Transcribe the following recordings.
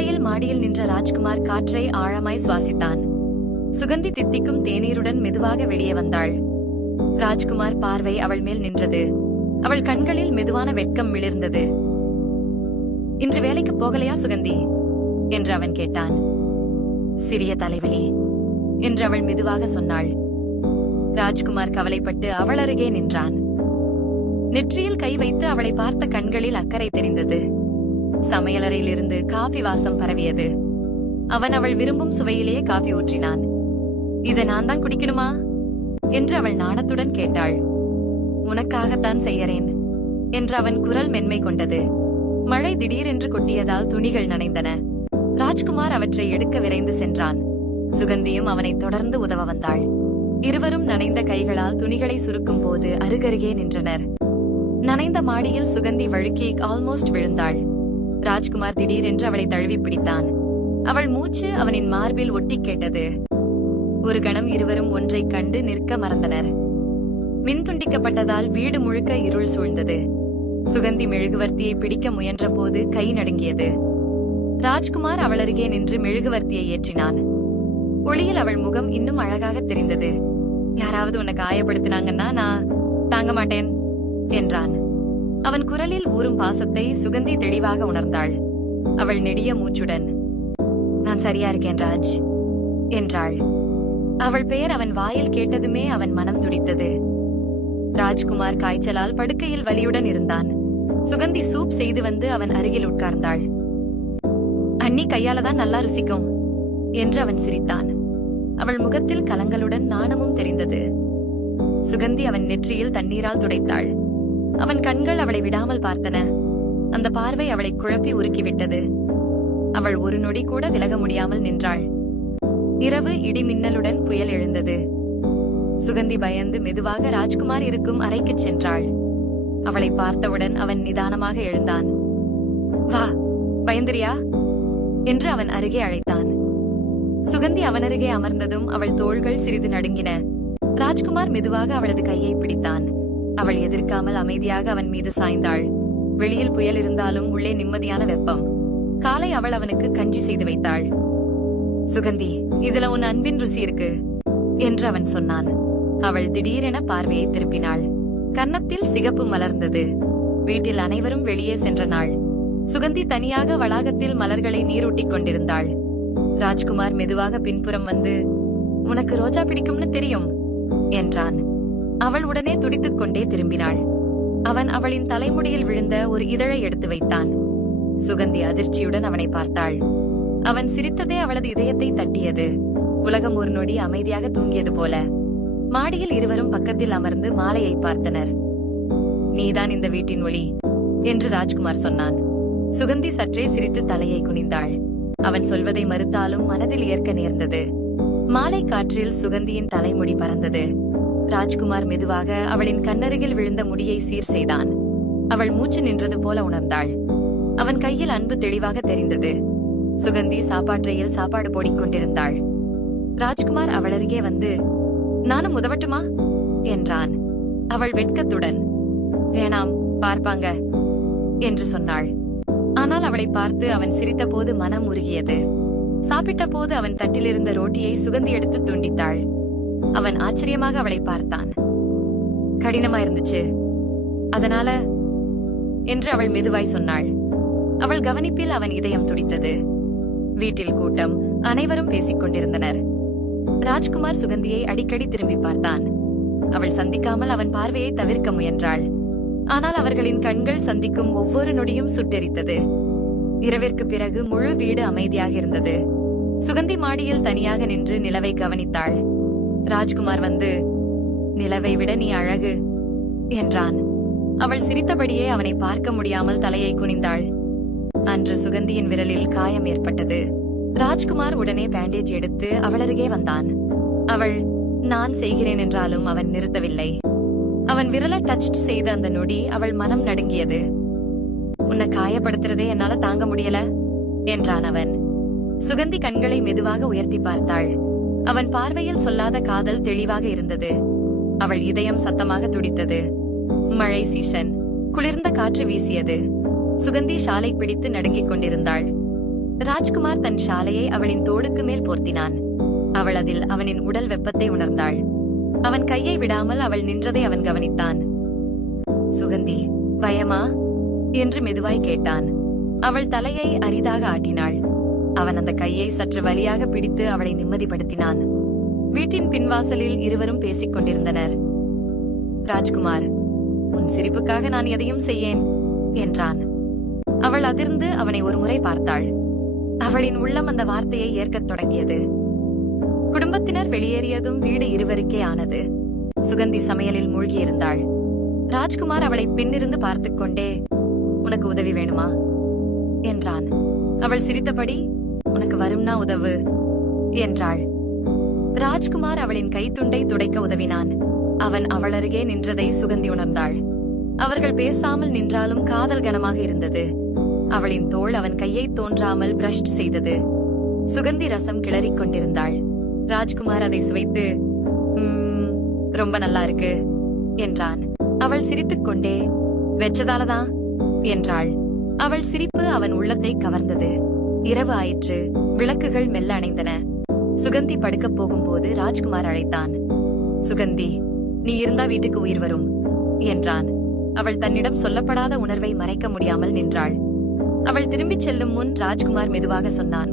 காலையில் மாடியில் நின்ற ராஜ்குமார் காற்றை ஆழமாய் சுவாசித்தான். சுகந்தி தித்திக்கும் தேநீருடன் மெதுவாக வெளியே வந்தாள். ராஜ்குமார் பார்வை அவள் மேல் நின்றது. அவள் கண்களில் மெதுவான வெட்கம் மிளிர்ந்தது. இன்று வேலைக்கு போகலையா சுகந்தி என்று அவன் கேட்டான். சிறிய தலைவலி என்று அவள் மெதுவாக சொன்னாள். ராஜ்குமார் கவலைப்பட்டு அவள் அருகே நின்றான். நெற்றியில் கை வைத்து அவளை பார்த்த கண்களில் அக்கறை தெரிந்தது. சமையலறையிலிருந்து காபி வாசம் பரவியது. அவன் அவள் விரும்பும் சுவையிலேயே காபி ஊற்றினான். இதை நான் தான் குடிக்கணுமா என்று அவள் நாணத்துடன் கேட்டாள். உனக்காகத்தான் செய்யறேன் என்று அவன் குரல் மென்மை கொண்டது. மழை திடீரென்று கொட்டியதால் துணிகள் நனைந்தன. ராஜ்குமார் அவற்றை எடுக்க விரைந்து சென்றான். சுகந்தியும் அவனை தொடர்ந்து உதவ வந்தாள். இருவரும் நனைந்த கைகளால் துணிகளை சுருக்கும் போது அருகருகே நின்றனர். நனைந்த மாடியில் சுகந்தி வழுக்கி ஆல்மோஸ்ட் விழுந்தாள். ராஜ்குமார் திடீரென்று அவளை தழுவி பிடித்தான். அவள் மூச்சு அவனின் மார்பில் ஒட்டி கேட்டது. ஒரு கணம் இருவரும் ஒன்றைக் கண்டு நிற்க மறந்தனர். மின் துண்டிக்கப்பட்டதால் வீடு முழுக்க இருள் சூழ்ந்தது. சுகந்தி மெழுகுவர்த்தியை பிடிக்க முயன்ற போது கை நடுங்கியது. ராஜ்குமார் அவள் அருகே நின்று மெழுகுவர்த்தியை ஏற்றினான். ஒளியில் அவள் முகம் இன்னும் அழகாக தெரிந்தது. யாராவது உன்னை காயப்படுத்தினாங்கன்னா நான் தாங்க மாட்டேன் என்றான். அவன் குரலில் ஊறும் பாசத்தை சுகந்தி தெளிவாக உணர்ந்தாள். அவள் நெடிய மூச்சுடன் நான் சரியா இருக்கேன் ராஜ் என்றாள். அவள் பெயர் அவன் வாயில் கேட்டதுமே அவன் மனம் துடித்தது. ராஜ்குமார் காய்ச்சலால் படுக்கையில் வலியுடன் இருந்தான். சுகந்தி சூப் செய்து வந்து அவன் அருகில் உட்கார்ந்தாள். அண்ணி கையாலதான் நல்லா ருசிக்கும் என்று அவன் சிரித்தான். அவள் முகத்தில் கலங்களுடன் நாணமும் தெரிந்தது. சுகந்தி அவன் நெற்றியில் தண்ணீரால் துடைத்தாள். அவன் கண்கள் அவளை விடாமல் பார்த்தன. அந்த பார்வை அவளை குழப்பி உருக்கிவிட்டது. அவள் ஒரு நொடி கூட விலக முடியாமல் நின்றாள். இரவு இடி மின்னலுடன் புயல் எழுந்தது. சுகந்தி பயந்து மெதுவாக ராஜ்குமார் இருக்கும் அறைக்கு சென்றாள். அவளை பார்த்தவுடன் அவன் நிதானமாக எழுந்தான். வா, பயந்திரியா என்று அவன் அருகே அழைத்தான். சுகந்தி அவன் அருகே அமர்ந்ததும் அவள் தோள்கள் சிறிது நடுங்கின. ராஜ்குமார் மெதுவாக அவளது கையை பிடித்தான். அவள் எதிர்க்காமல் அமைதியாக அவன் மீது சாய்ந்தாள். வெளியில் புயல் இருந்தாலும் உள்ளே நிம்மதியான வெப்பம். காலை அவள் அவனுக்கு கஞ்சி செய்து வைத்தாள். சுகந்தி, இதுல உன் அன்பின் ருசி இருக்கு என்று அவன் சொன்னான். அவள் திடீரென பார்வையை திருப்பினாள். கன்னத்தில் சிகப்பு மலர்ந்தது. வீட்டில் அனைவரும் வெளியே சென்ற நாள். சுகந்தி தனியாக வளாகத்தில் மலர்களை நீரூட்டிக் கொண்டிருந்தாள். ராஜ்குமார் மெதுவாக பின்புறம் வந்து உனக்கு ரோஜா பிடிக்கும்னு தெரியும் என்றான். அவள் உடனே துடித்துக் கொண்டே திரும்பினாள். அவன் அவளின் தலைமுடியில் விழுந்த ஒரு இதழை எடுத்து வைத்தான். சுகந்தி அதிர்ச்சியுடன் அவனை பார்த்தாள். அவன் சிரித்ததே அவளது இதயத்தை தட்டியது. உலகம் ஒரு நொடி அமைதியாக தூங்கியது போல. மாடியில் இருவரும் பக்கத்தில் அமர்ந்து மாலையை பார்த்தனர். நீதான் இந்த வீட்டின் ஒளி என்று ராஜ்குமார் சொன்னான். சுகந்தி சற்றே சிரித்து தலையை குனிந்தாள். அவன் சொல்வதை மறுத்தாலும் மனதில் ஏற்க நேர்ந்தது. மாலை காற்றில் சுகந்தியின் தலைமுடி பறந்தது. ராஜ்குமார் மெதுவாக அவளின் கண்ணருகில் விழுந்த முடியை சீர் செய்தான். அவள் மூச்சு நின்றது போல உணர்ந்தாள். அவன் கையில் அன்பு தெளிவாக தெரிந்தது. சுகந்தி சாப்பாட்டையில் சாப்பாடு போடிக்கொண்டிருந்தாள். ராஜ்குமார் அவள் அருகே வந்து நானும் உதவட்டுமா என்றான். அவள் வெட்கத்துடன் வேணாம், பார்ப்பாங்க என்று சொன்னாள். ஆனால் அவளை பார்த்து அவன் சிரித்த போது மனம் உருகியது. சாப்பிட்ட போது அவன் தட்டிலிருந்த ரோட்டியை சுகந்தி எடுத்து துண்டித்தாள். அவன் ஆச்சரியமாக அவளை பார்த்தான். கடினமா இருந்துச்சு அதனால என்று அவள் மெதுவாய் சொன்னாள். அவள் கவனிப்பில் அவன் இதயம் துடித்தது. வீட்டில் கூட்டம், அனைவரும் பேசிக் கொண்டிருந்தனர். ராஜ்குமார் சுகந்தியை அடிக்கடி திரும்பி பார்த்தான். அவள் சந்திக்காமல் அவன் பார்வையை தவிர்க்க முயன்றாள். ஆனால் அவர்களின் கண்கள் சந்திக்கும் ஒவ்வொரு நொடியும் சுட்டெரித்தது. இரவிற்கு பிறகு முழு வீடு அமைதியாக இருந்தது. சுகந்தி மாடியில் தனியாக நின்று நிலவை கவனித்தாள். ராஜ்குமார் வந்து நிலவை விட நீ அழகு என்றான். அவள் சிரித்தபடியே அவனை பார்க்க முடியாமல் தலையை குனிந்தாள். அன்று சுகந்தியின் விரலில் காயம் ஏற்பட்டது. ராஜ்குமார் உடனே பேண்டேஜ் எடுத்து அவள் அருகே வந்தான். அவள் நான் செய்கிறேன் என்றாலும் அவன் நிறுத்தவில்லை. அவன் விரலை டச் செய்த அந்த நொடி அவள் மனம் நடுங்கியது. உன்னை காயப்படுத்துறதே என்னால தாங்க முடியல என்றான் அவன். சுகந்தி கண்களை மெதுவாக உயர்த்தி பார்த்தாள். அவன் பார்வையில் சொல்லாத காதல் தெளிவாக இருந்தது. அவள் இதயம் சத்தமாக துடித்தது. மழை சீசன். குளிர்ந்த காற்று வீசியது. சுகந்தி ஷாலை பிடித்து நடுங்கிக் கொண்டிருந்தாள். ராஜ்குமார் தன் ஷாலையை அவளின் தோளுக்கு மேல் போர்த்தினான். அவள் அதில் அவனின் உடல் வெப்பத்தை உணர்ந்தாள். அவன் கையை விடாமல் அவள் நின்றதை அவன் கவனித்தான். சுகந்தி, பயமா என்று மெதுவாய் கேட்டான். அவள் தலையை அரிதாக ஆட்டினாள். அவன் அந்த கையை சற்று வலியாக பிடித்து அவளை நிம்மதிப்படுத்தினான். வீட்டின் பின்வாசலில் இருவரும் பேசிக் கொண்டிருந்தனர். ராஜ்குமார், உன் சிரிப்புக்காக நான் எதையும் செய்யேன் என்றான். அவள் அதிர்ந்து அவனை ஒருமுறை பார்த்தாள். அவளின் உள்ளம் அந்த வார்த்தையை ஏற்கத் தொடங்கியது. குடும்பத்தினர் வெளியேறியதும் வீடு இருவருக்கே ஆனது. சுகந்தி சமையலில் மூழ்கியிருந்தாள். ராஜ்குமார் அவளை பின்னிருந்து பார்த்துக் கொண்டே, உனக்கு உதவி வேணுமா என்றான். அவள் சிரித்தபடி, உனக்கு வரும்னா உதவு என்றாள். ராஜ்குமார் அவளின் கைத்துண்டை துடைக்க உதவினான். அவன் அவள் அருகே நின்றதை சுகந்தி உணர்ந்தாள். அவர்கள் பேசாமல் நின்றாலும் காதல் கனமாக இருந்தது. அவளின் தோள் அவன் கையை தோன்றாமல் பிரஷ் செய்தது. சுகந்தி ரசம் கிளறிக் கொண்டிருந்தாள். ராஜ்குமார் அதை சுவைத்து, ரொம்ப நல்லா இருக்கு என்றான். அவள் சிரித்துக் கொண்டே, வெச்சதாலதான் என்றாள். அவள் சிரிப்பு அவன் உள்ளத்தை கவர்ந்தது. இரவு ஆயிற்று. விளக்குகள் மெல்ல அணைந்தன. சுகந்தி படுக்கப் போகும்போது ராஜ்குமார் அழைத்தான். சுகந்தி, நீ இருந்தா வீட்டுக்கு உயிர் வரும் என்றான். அவள் தன்னிடம் சொல்லப்படாத உணர்வை மறைக்க முடியாமல் நின்றாள். அவள் திரும்பிச் செல்லும் முன் ராஜ்குமார் மெதுவாக சொன்னான்,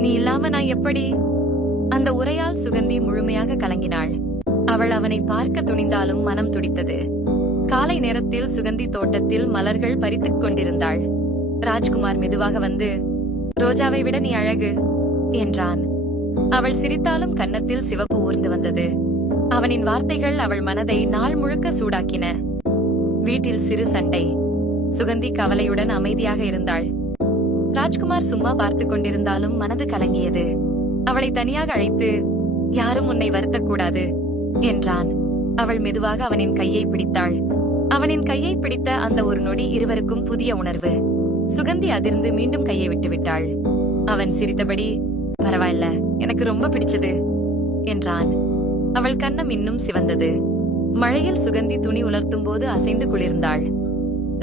நீ இல்லாம நான் எப்படி? அந்த உரையால் சுகந்தி முழுமையாக கலங்கினாள். அவள் அவனை பார்க்க துணிந்தாலும் மனம் துடித்தது. காலை நேரத்தில் சுகந்தி தோட்டத்தில் மலர்கள் பறித்துக் கொண்டிருந்தாள். ராஜ்குமார் மெதுவாக வந்து, ரோஜாவை விட நீ அழகு என்றான். அவள் சிரித்தாலும் கன்னத்தில் சிவப்பு ஊர்ந்து வந்தது. அவனின் வார்த்தைகள் அவள் மனதை நாள் முழுக்க சூடாக்கின. வீட்டில் சிறு சண்டை. சுகந்தி கவலையுடன் அமைதியாக இருந்தாள். ராஜ்குமார் சும்மா பார்த்து கொண்டிருந்தாலும் மனது கலங்கியது. அவளை தனியாக அழைத்து, யாரும் உன்னை வருத்தக்கூடாது என்றான். அவள் மெதுவாக அவனின் கையை பிடித்தாள். அவனின் கையை பிடித்த அந்த ஒரு நொடி இருவருக்கும் புதிய உணர்வு. சுகந்தி அதிர்ந்து மீண்டும் கையை விட்டுவிட்டாள். அவன் சிரித்தபடி, பரவாயில்ல, எனக்கு ரொம்ப பிடிச்சது என்றான். அவள் கன்னம் இன்னும் சிவந்தது. மழையில் சுகந்தி துணி உலர்த்தும் போது அசைந்து குளிர்ந்தாள்.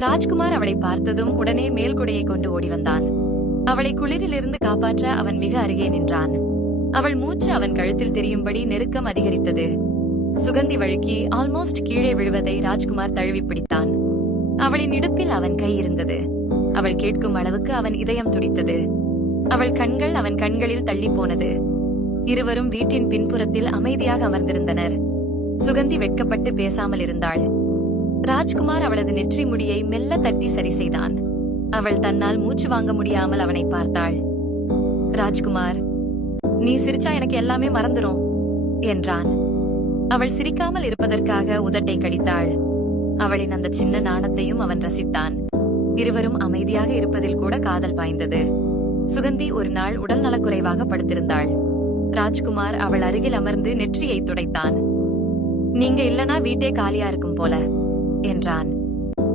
ராஜ்குமார் அவளை பார்த்ததும் உடனே மேல்குடையை கொண்டு ஓடி வந்தான். அவளை குளிரிலிருந்து காப்பாற்ற அவன் மிக அருகே நின்றான். அவள் மூச்சு அவன் கழுத்தில் தெரியும்படி நெருக்கம் அதிகரித்தது. சுகந்தி வழுக்கி ஆல்மோஸ்ட் கீழே விழுவதை ராஜ்குமார் தழுவி பிடித்தான். அவளின் இடுப்பில் அவன் கை இருந்தது. அவள் கேட்கும் அளவுக்கு அவன் இதயம் துடித்தது. அவள் கண்கள் அவன் கண்களில் தள்ளி போனது. இருவரும் வீட்டின் பின்புறத்தில் அமைதியாக அமர்ந்திருந்தனர். சுகந்தி வெட்கப்பட்டு பேசாமல் இருந்தாள். ராஜ்குமார் அவளது நெற்றி முடியை மெல்ல தட்டி சரி செய்தான். அவள் தன்னால் மூச்சு வாங்க முடியாமல் அவனை பார்த்தாள். ராஜ்குமார், நீ சிரிச்சா எனக்கு எல்லாமே மறந்துரும் என்றான். அவள் சிரிக்காமல் இருப்பதற்காக உதட்டை கடித்தாள். அவளின் அந்த சின்ன நாணத்தையும் அவன் ரசித்தான். இருவரும் அமைதியாக இருப்பதில் கூட காதல் பாய்ந்தது. சுகந்தி ஒரு நாள் உடல் நலக்குறைவாக படுத்திருந்தாள். ராஜ்குமார் அவள் அருகில் அமர்ந்து நெற்றியை துடைத்தான். நீங்க இல்லனா வீட்டே காலியா இருக்கும் போல என்றான்.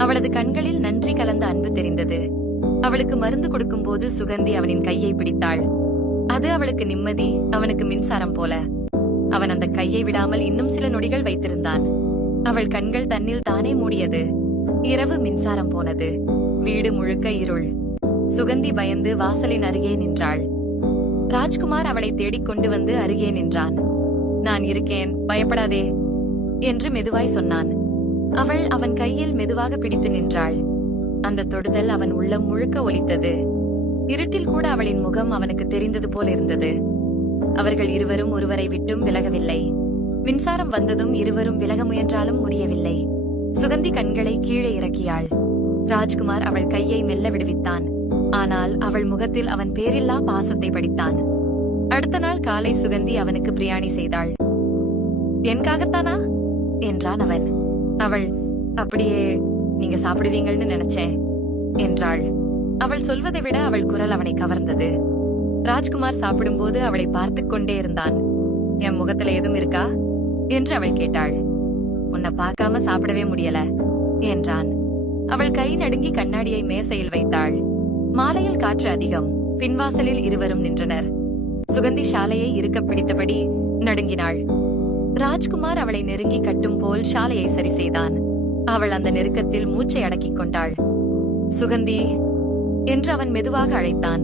அவளது கண்களில் நன்றி கலந்த அன்பு தெரிந்தது. அவளுக்கு மருந்து கொடுக்கும் போது சுகந்தி அவனின் கையை பிடித்தாள். அது அவளுக்கு நிம்மதி, அவனுக்கு மின்சாரம் போல. அவன் அந்த கையை விடாமல் இன்னும் சில நொடிகள் வைத்திருந்தான். அவள் கண்கள் தன்னில் தானே மூடியது. இரவு மின்சாரம் போனது. வீடு முழுக்க இருள். சுகந்தி பயந்து வாசலின் அருகே நின்றாள். ராஜ்குமார் அவளை தேடிக் கொண்டு வந்து அருகே நின்றான். நான் இருக்கேன், பயப்படாதே என்று மெதுவாய் சொன்னான். அவள் அவன் கையில் மெதுவாக பிடித்து நின்றாள். அந்த தொடுதல் அவன் உள்ளம் முழுக்க ஒலித்தது. இருட்டில் கூட அவளின் முகம் அவனுக்கு தெரிந்தது போல் இருந்தது. அவர்கள் இருவரும் ஒருவரை விட்டும் விலகவில்லை. மின்சாரம் வந்ததும் இருவரும் விலக முயன்றாலும் முடியவில்லை. சுகந்தி கண்களை கீழே இறக்கியாள். ராஜ்குமார் அவள் கையை மெல்ல விடுவித்தான். ஆனால் அவள் முகத்தில் அவன் பேரில்லா பாசத்தை படித்தான். அடுத்த நாள் காலை சுகந்தி அவனுக்கு பிரியாணி செய்தாள். எனக்காகத்தானா என்றான் அவன். அவள், அப்படியே நீங்க சாப்பிடுவீங்கன்னு நினைச்சேன் என்றாள். அவள் சொல்வதை விட அவள் குரல் அவனை கவர்ந்தது. ராஜ்குமார் சாப்பிடும்போது அவளை பார்த்துக் கொண்டே இருந்தான். என் முகத்துல எதுவும் இருக்கா என்று அவள் கேட்டாள். உன்னை பார்க்காம சாப்பிடவே முடியல என்றான். அவள் கை நடுங்கி கண்ணாடியை மேசையில் வைத்தாள். மாலையில் காற்று அதிகம். பின்வாசலில் இருவரும் நின்றனர். சுகந்தி ஷாலையை இருக்க பிடித்தபடி நடுங்கினாள். ராஜ்குமார் அவளை நெருங்கி கட்டும் போல் ஷாலையை சரி செய்தான். அவள் அந்த நெருக்கத்தில் மூச்சை அடக்கிக் கொண்டாள். சுகந்தி என்று அவன் மெதுவாக அழைத்தான்.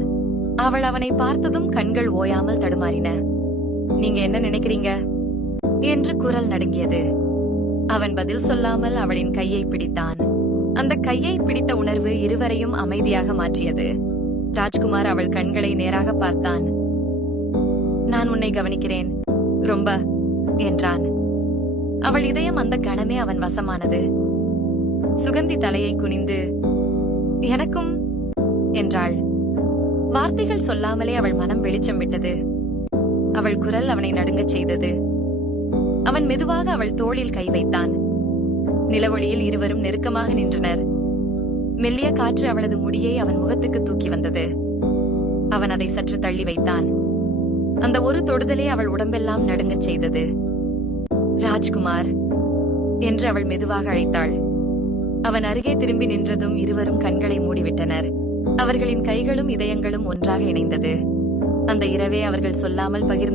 அவள் அவனை பார்த்ததும் கண்கள் ஓயாமல் தடுமாறின. நீங்க என்ன நினைக்கிறீங்க என்று குரல் நடுங்கியது. அவன் பதில் சொல்லாமல் அவளின் கையை பிடித்தான். அந்த கையை பிடித்த உணர்வு இருவரையும் அமைதியாக மாற்றியது. ராஜ்குமார் அவள் கண்களை நேராக பார்த்தான். நான் உன்னை கவனிக்கிறேன் ரொம்ப என்றான். அவள் இதயம் அந்த கணமே அவன் வசமானது. சுகந்தி தலையை குனிந்து எனக்கும் என்றாள். வார்த்தைகள் சொல்லாமலே அவள் மனம் வெளிச்சம் விட்டது. அவள் குரல் அவனை நடுங்கச் செய்தது. அவன் மெதுவாக அவள் தோளில் கை வைத்தான். நிலவொளியில் இருவரும் நெருக்கமாக நின்றனர். மெல்லிய காற்று அவளது முடியை அவன் முகத்துக்கு தூக்கி வந்தது. அவன் அதை சற்று தள்ளி வைத்தான். அந்த ஒரு தொடுதலே அவள் உடம்பெல்லாம் நடுங்கச் செய்தது. ராஜ்குமார் என்று அவள் மெதுவாக அழைத்தாள். அவன் அருகே திரும்பி நின்றதும் இருவரும் கண்களை மூடிவிட்டனர். அவர்களின் கைகளும் இதயங்களும் ஒன்றாக இணைந்தது. அந்த இரவே அவர்கள் சொல்லாமல் பகிர்ந்த